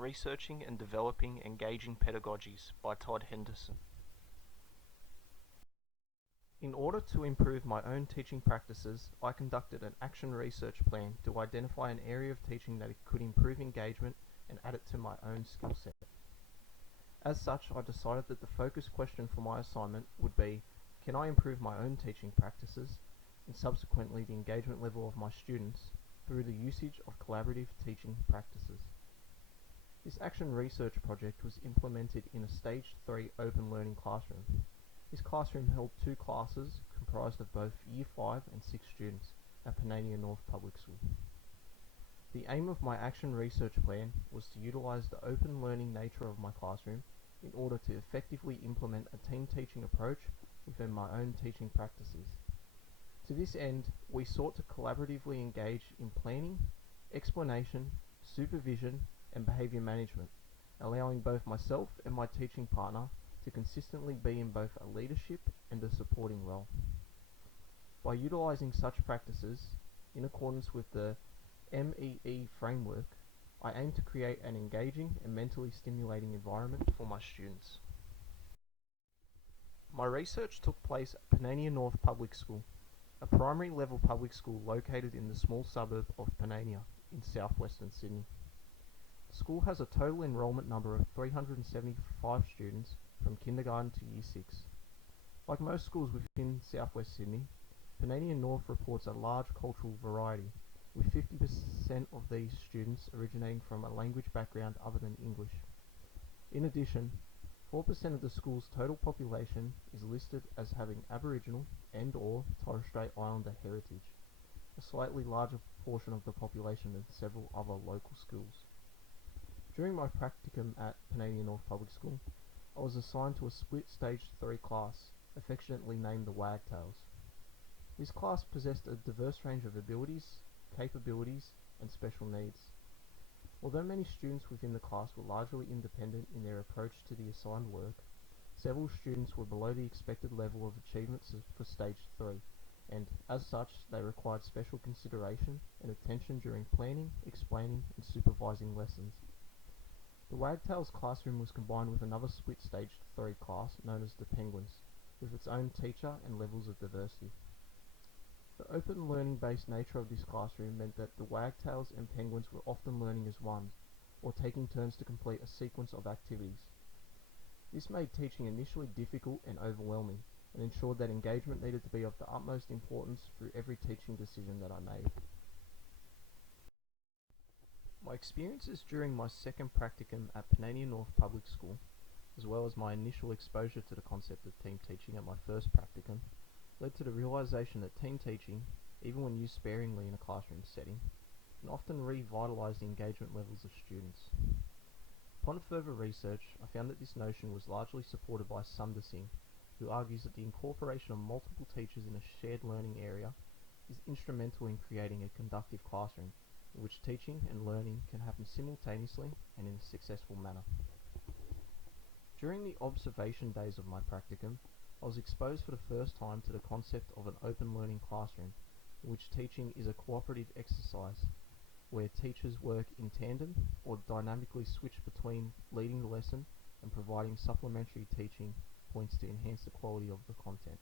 Researching and Developing Engaging Pedagogies by Todd Henderson. In order to improve my own teaching practices, I conducted an action research plan to identify an area of teaching that could improve engagement and add it to my own skill set. As such, I decided that the focus question for my assignment would be, can I improve my own teaching practices and subsequently the engagement level of my students through the usage of collaborative teaching practices? This action research project was implemented in a Stage 3 open learning classroom. This classroom held two classes comprised of both Year 5 and 6 students at Panania North Public School. The aim of my action research plan was to utilize the open learning nature of my classroom in order to effectively implement a team teaching approach within my own teaching practices. To this end, we sought to collaboratively engage in planning, explanation, supervision, and behavior management, allowing both myself and my teaching partner to consistently be in both a leadership and a supporting role. By utilizing such practices, in accordance with the MEE framework, I aim to create an engaging and mentally stimulating environment for my students. My research took place at Panania North Public School, a primary level public school located in the small suburb of Panania in southwestern Sydney. The school has a total enrolment number of 375 students from kindergarten to year 6. Like most schools within southwest Sydney, Panania North reports a large cultural variety, with 50% of these students originating from a language background other than English. In addition, 4% of the school's total population is listed as having Aboriginal and/or Torres Strait Islander heritage, a slightly larger portion of the population than several other local schools. During my practicum at Panania North Public School, I was assigned to a split Stage 3 class, affectionately named the Wagtails. This class possessed a diverse range of abilities, capabilities, and special needs. Although many students within the class were largely independent in their approach to the assigned work, several students were below the expected level of achievements for Stage 3, and as such, they required special consideration and attention during planning, explaining, and supervising lessons. The Wagtails classroom was combined with another split Stage 3 class known as the Penguins, with its own teacher and levels of diversity. The open learning-based nature of this classroom meant that the Wagtails and Penguins were often learning as one, or taking turns to complete a sequence of activities. This made teaching initially difficult and overwhelming, and ensured that engagement needed to be of the utmost importance through every teaching decision that I made. My experiences during my second practicum at Panania North Public School, as well as my initial exposure to the concept of team teaching at my first practicum, led to the realization that team teaching, even when used sparingly in a classroom setting, can often revitalize the engagement levels of students. Upon further research, I found that this notion was largely supported by Sundar Singh, who argues that the incorporation of multiple teachers in a shared learning area is instrumental in creating a conductive classroom, in which teaching and learning can happen simultaneously and in a successful manner. During the observation days of my practicum, I was exposed for the first time to the concept of an open learning classroom, in which teaching is a cooperative exercise, where teachers work in tandem or dynamically switch between leading the lesson and providing supplementary teaching points to enhance the quality of the content.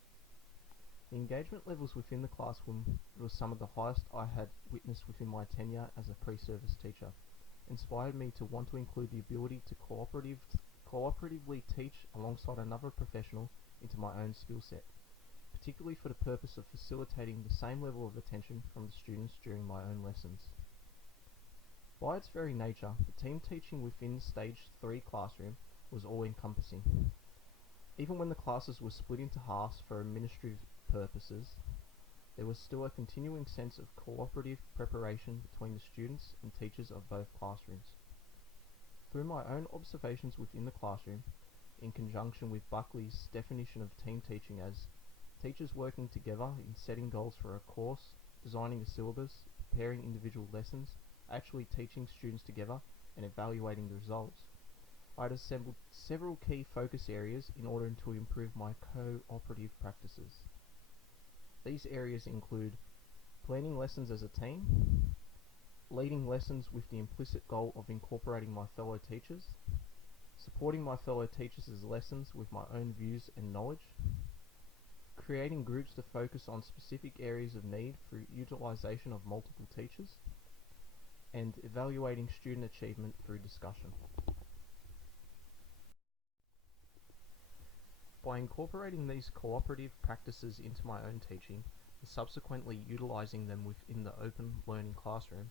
The engagement levels within the classroom were some of the highest I had witnessed within my tenure as a pre-service teacher, inspired me to want to include the ability to cooperatively teach alongside another professional into my own skill set, particularly for the purpose of facilitating the same level of attention from the students during my own lessons. By its very nature, the team teaching within Stage 3 classroom was all-encompassing. Even when the classes were split into halves for administrative purposes, there was still a continuing sense of cooperative preparation between the students and teachers of both classrooms. Through my own observations within the classroom, in conjunction with Buckley's definition of team teaching as teachers working together in setting goals for a course, designing a syllabus, preparing individual lessons, actually teaching students together, and evaluating the results, I had assembled several key focus areas in order to improve my cooperative practices. These areas include planning lessons as a team, leading lessons with the implicit goal of incorporating my fellow teachers, supporting my fellow teachers' lessons with my own views and knowledge, creating groups to focus on specific areas of need through utilization of multiple teachers, and evaluating student achievement through discussion. By incorporating these cooperative practices into my own teaching, and subsequently utilizing them within the open learning classroom,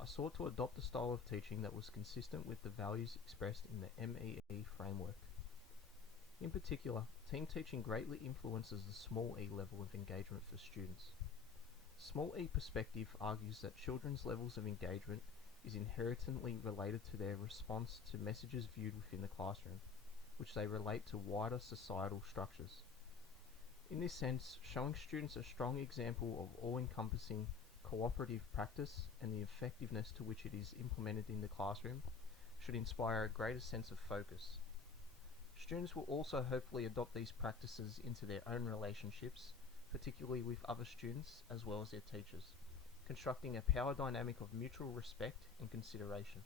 I sought to adopt a style of teaching that was consistent with the values expressed in the MEE framework. In particular, team teaching greatly influences the small e level of engagement for students. Small e perspective argues that children's levels of engagement is inherently related to their response to messages viewed within the classroom, which they relate to wider societal structures. In this sense, showing students a strong example of all-encompassing cooperative practice and the effectiveness to which it is implemented in the classroom should inspire a greater sense of focus. Students will also hopefully adopt these practices into their own relationships, particularly with other students as well as their teachers, constructing a power dynamic of mutual respect and consideration.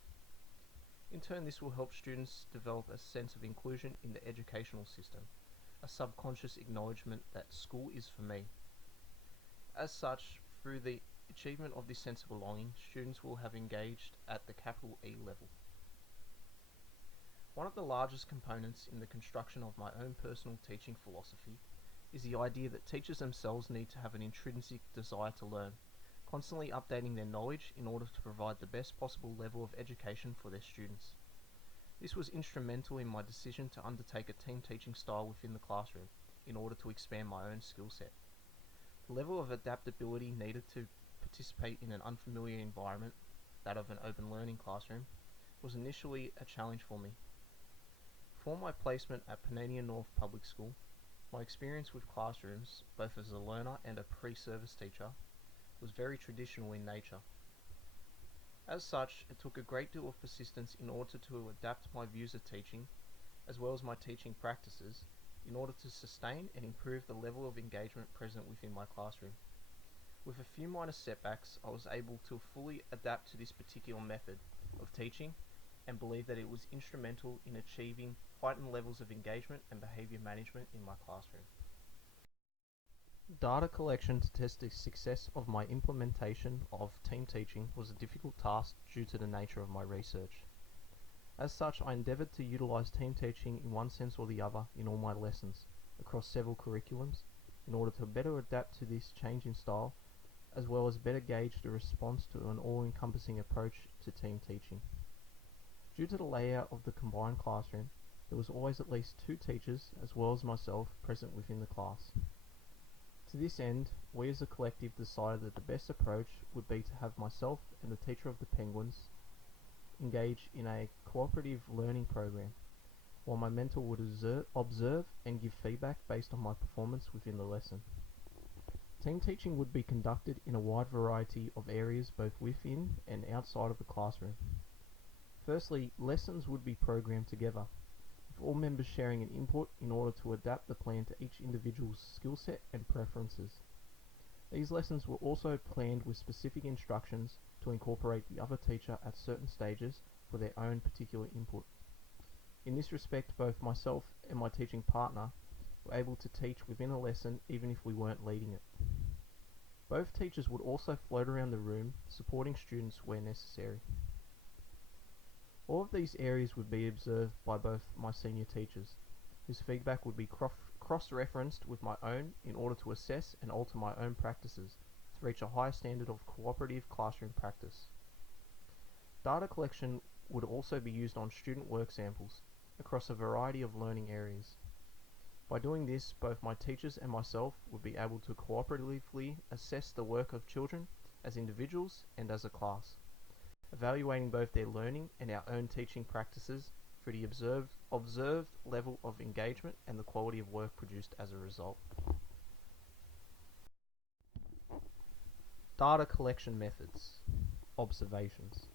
In turn, this will help students develop a sense of inclusion in the educational system, a subconscious acknowledgement that school is for me. As such, through the achievement of this sense of belonging, students will have engaged at the capital E level. One of the largest components in the construction of my own personal teaching philosophy is the idea that teachers themselves need to have an intrinsic desire to learn, constantly updating their knowledge in order to provide the best possible level of education for their students. This was instrumental in my decision to undertake a team teaching style within the classroom in order to expand my own skill set. The level of adaptability needed to participate in an unfamiliar environment, that of an open learning classroom, was initially a challenge for me. For my placement at Pedagogies North Public School, my experience with classrooms, both as a learner and a pre-service teacher, was very traditional in nature. As such, it took a great deal of persistence in order to adapt my views of teaching, as well as my teaching practices, in order to sustain and improve the level of engagement present within my classroom. With a few minor setbacks, I was able to fully adapt to this particular method of teaching and believe that it was instrumental in achieving heightened levels of engagement and behavior management in my classroom. Data collection to test the success of my implementation of team teaching was a difficult task due to the nature of my research. As such, I endeavoured to utilize team teaching in one sense or the other in all my lessons, across several curriculums, in order to better adapt to this change in style, as well as better gauge the response to an all-encompassing approach to team teaching. Due to the layout of the combined classroom, there was always at least 2 teachers, as well as myself, present within the class. To this end, we as a collective decided that the best approach would be to have myself and the teacher of the Penguins engage in a cooperative learning program, while my mentor would observe and give feedback based on my performance within the lesson. Team teaching would be conducted in a wide variety of areas both within and outside of the classroom. Firstly, lessons would be programmed together, with all members sharing an input in order to adapt the plan to each individual's skill set and preferences. These lessons were also planned with specific instructions to incorporate the other teacher at certain stages for their own particular input. In this respect, both myself and my teaching partner were able to teach within a lesson even if we weren't leading it. Both teachers would also float around the room, supporting students where necessary. All of these areas would be observed by both my senior teachers, whose feedback would be cross-referenced with my own in order to assess and alter my own practices to reach a higher standard of cooperative classroom practice. Data collection would also be used on student work samples across a variety of learning areas. By doing this, both my teachers and myself would be able to cooperatively assess the work of children as individuals and as a class, evaluating both their learning and our own teaching practices through the observed level of engagement and the quality of work produced as a result. Data collection methods. Observations.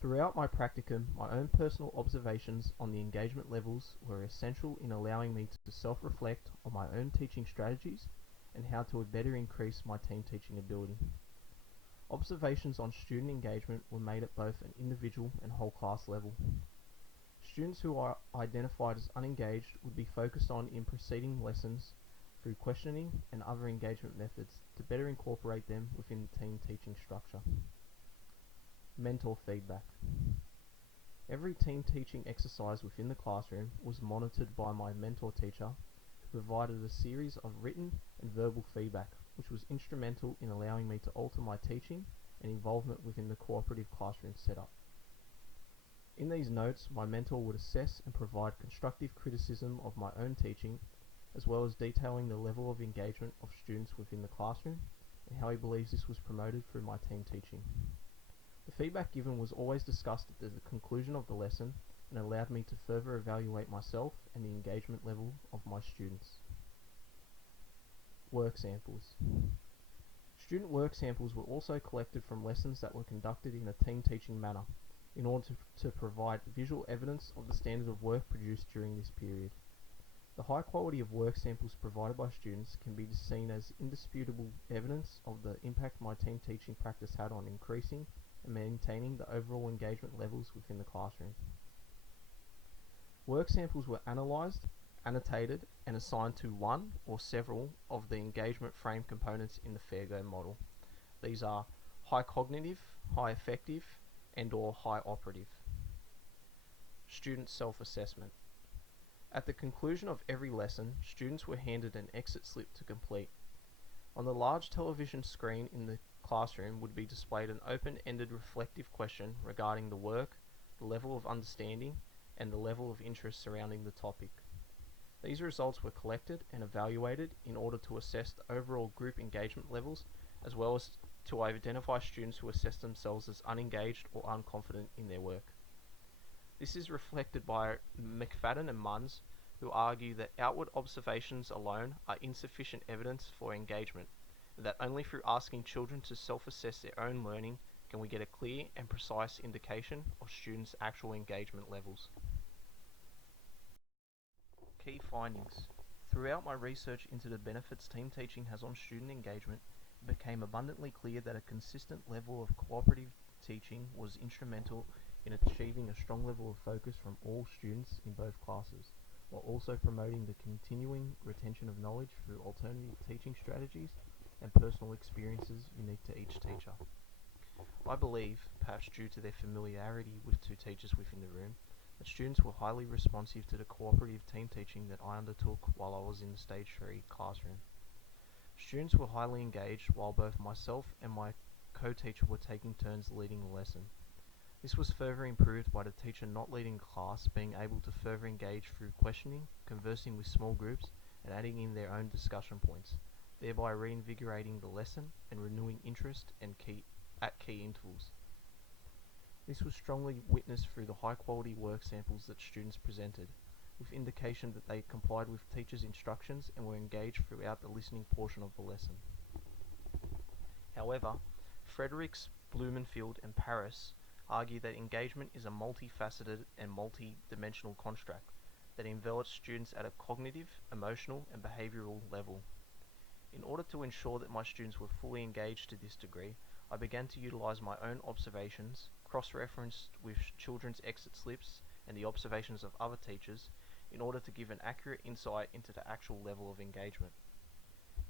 Throughout my practicum, my own personal observations on the engagement levels were essential in allowing me to self-reflect on my own teaching strategies and how to better increase my team teaching ability. Observations on student engagement were made at both an individual and whole class level. Students who are identified as unengaged would be focused on in preceding lessons through questioning and other engagement methods to better incorporate them within the team teaching structure. Mentor feedback. Every team teaching exercise within the classroom was monitored by my mentor teacher, who provided a series of written and verbal feedback, which was instrumental in allowing me to alter my teaching and involvement within the cooperative classroom setup. In these notes, my mentor would assess and provide constructive criticism of my own teaching, as well as detailing the level of engagement of students within the classroom and how he believes this was promoted through my team teaching. The feedback given was always discussed at the conclusion of the lesson and allowed me to further evaluate myself and the engagement level of my students. Work samples. Student work samples were also collected from lessons that were conducted in a team teaching manner in order to provide visual evidence of the standard of work produced during this period. The high quality of work samples provided by students can be seen as indisputable evidence of the impact my team teaching practice had on increasing and maintaining the overall engagement levels within the classroom. Work samples were analysed, annotated, and assigned to one or several of the engagement frame components in the Fairgo model. These are high cognitive, high affective, and/or high operative. Student self-assessment. At the conclusion of every lesson, students were handed an exit slip to complete. On the large television screen in the classroom would be displayed an open-ended reflective question regarding the work, the level of understanding, and the level of interest surrounding the topic. These results were collected and evaluated in order to assess the overall group engagement levels, as well as to identify students who assess themselves as unengaged or unconfident in their work. This is reflected by McFadden and Munns, who argue that outward observations alone are insufficient evidence for engagement, and that only through asking children to self-assess their own learning can we get a clear and precise indication of students' actual engagement levels. Key findings. Throughout my research into the benefits team teaching has on student engagement, it became abundantly clear that a consistent level of cooperative teaching was instrumental in achieving a strong level of focus from all students in both classes, while also promoting the continuing retention of knowledge through alternative teaching strategies and personal experiences unique to each teacher. I believe, perhaps due to their familiarity with two teachers within the room, that students were highly responsive to the cooperative team teaching that I undertook while I was in the Stage 3 classroom. Students were highly engaged while both myself and my co-teacher were taking turns leading the lesson. This was further improved by the teacher not leading class being able to further engage through questioning, conversing with small groups, and adding in their own discussion points, thereby reinvigorating the lesson and renewing interest at key intervals. This was strongly witnessed through the high quality work samples that students presented, with indication that they complied with teachers' instructions and were engaged throughout the listening portion of the lesson. However, Fredericks, Blumenfield, and Paris argue that engagement is a multifaceted and multi-dimensional construct that envelops students at a cognitive, emotional, and behavioral level. In order to ensure that my students were fully engaged to this degree, I began to utilize my own observations, cross-referenced with children's exit slips and the observations of other teachers, in order to give an accurate insight into the actual level of engagement.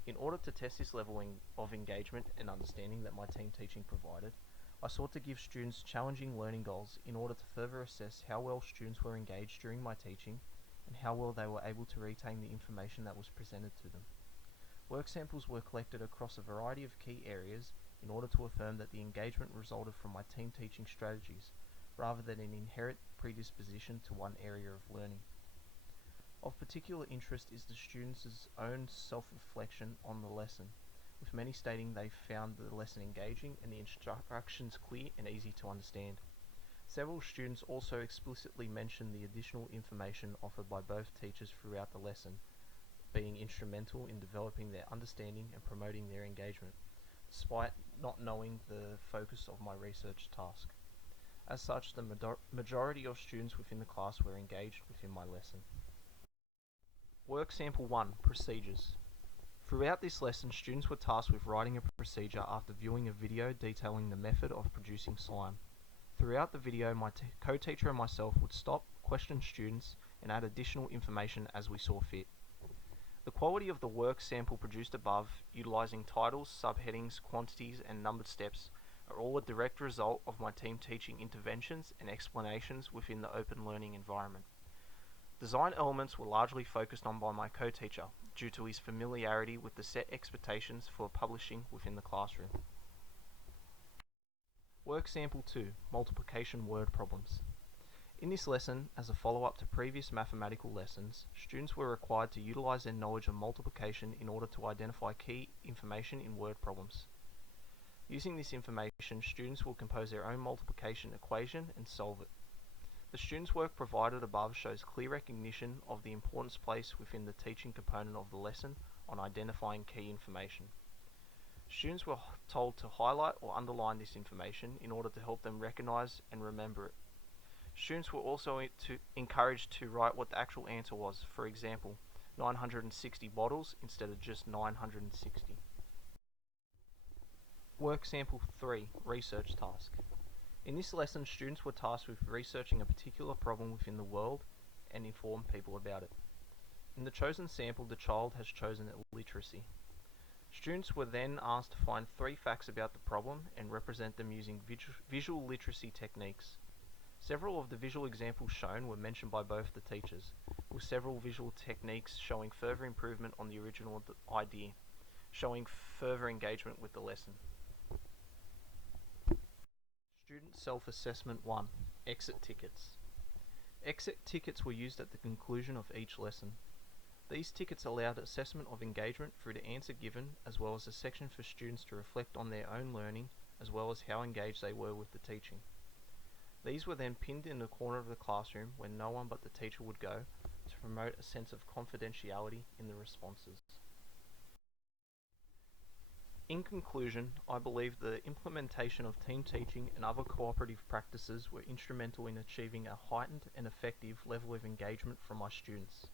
In order to test this level of engagement and understanding that my team teaching provided, I sought to give students challenging learning goals in order to further assess how well students were engaged during my teaching and how well they were able to retain the information that was presented to them. Work samples were collected across a variety of key areas in order to affirm that the engagement resulted from my team teaching strategies, rather than an inherent predisposition to one area of learning. Of particular interest is the students' own self-reflection on the lesson, with many stating they found the lesson engaging and the instructions clear and easy to understand. Several students also explicitly mentioned the additional information offered by both teachers throughout the lesson, being instrumental in developing their understanding and promoting their engagement, despite not knowing the focus of my research task. As such, the majority of students within the class were engaged within my lesson. Work Sample 1, Procedures. Throughout this lesson, students were tasked with writing a procedure after viewing a video detailing the method of producing slime. Throughout the video, my co-teacher and myself would stop, question students, and add additional information as we saw fit. The quality of the work sample produced above, utilizing titles, subheadings, quantities, and numbered steps, are all a direct result of my team teaching interventions and explanations within the open learning environment. Design elements were largely focused on by my co-teacher, due to his familiarity with the set expectations for publishing within the classroom. Work Sample 2, Multiplication Word Problems. In this lesson, as a follow-up to previous mathematical lessons, students were required to utilize their knowledge of multiplication in order to identify key information in word problems. Using this information, students will compose their own multiplication equation and solve it. The students' work provided above shows clear recognition of the importance placed within the teaching component of the lesson on identifying key information. Students were told to highlight or underline this information in order to help them recognize and remember it. Students were also encouraged to write what the actual answer was, for example, 960 bottles instead of just 960. Work Sample 3, Research Task. In this lesson, students were tasked with researching a particular problem within the world and inform people about it. In the chosen sample, the child has chosen literacy. Students were then asked to find 3 facts about the problem and represent them using visual literacy techniques. Several of the visual examples shown were mentioned by both the teachers, with several visual techniques showing further improvement on the original idea, showing further engagement with the lesson. Student Self-Assessment 1, Exit Tickets. Exit tickets were used at the conclusion of each lesson. These tickets allowed assessment of engagement through the answer given, as well as a section for students to reflect on their own learning, as well as how engaged they were with the teaching. These were then pinned in the corner of the classroom where no one but the teacher would go, to promote a sense of confidentiality in the responses. In conclusion, I believe the implementation of team teaching and other cooperative practices were instrumental in achieving a heightened and effective level of engagement from my students.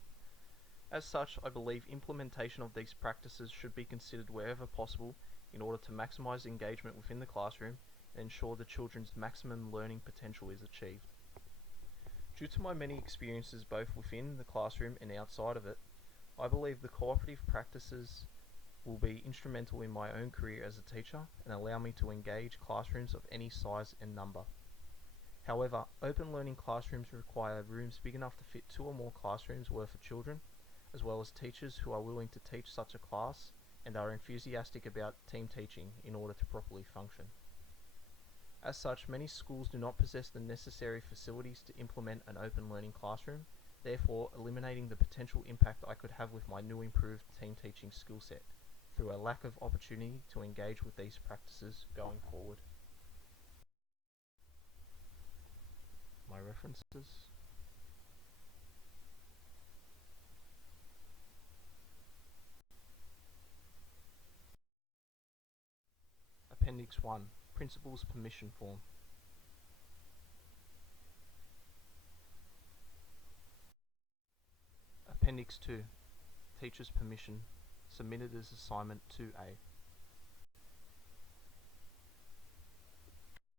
As such, I believe implementation of these practices should be considered wherever possible in order to maximize engagement within the classroom and ensure the children's maximum learning potential is achieved. Due to my many experiences both within the classroom and outside of it, I believe the cooperative practices will be instrumental in my own career as a teacher and allow me to engage classrooms of any size and number. However, open learning classrooms require rooms big enough to fit 2 or more classrooms worth of children, as well as teachers who are willing to teach such a class and are enthusiastic about team teaching in order to properly function. As such, many schools do not possess the necessary facilities to implement an open learning classroom, therefore eliminating the potential impact I could have with my new improved team teaching skill set, through a lack of opportunity to engage with these practices going forward. My references. Appendix 1, Principal's Permission Form. Appendix 2, Teacher's Permission, submitted as assignment 2A.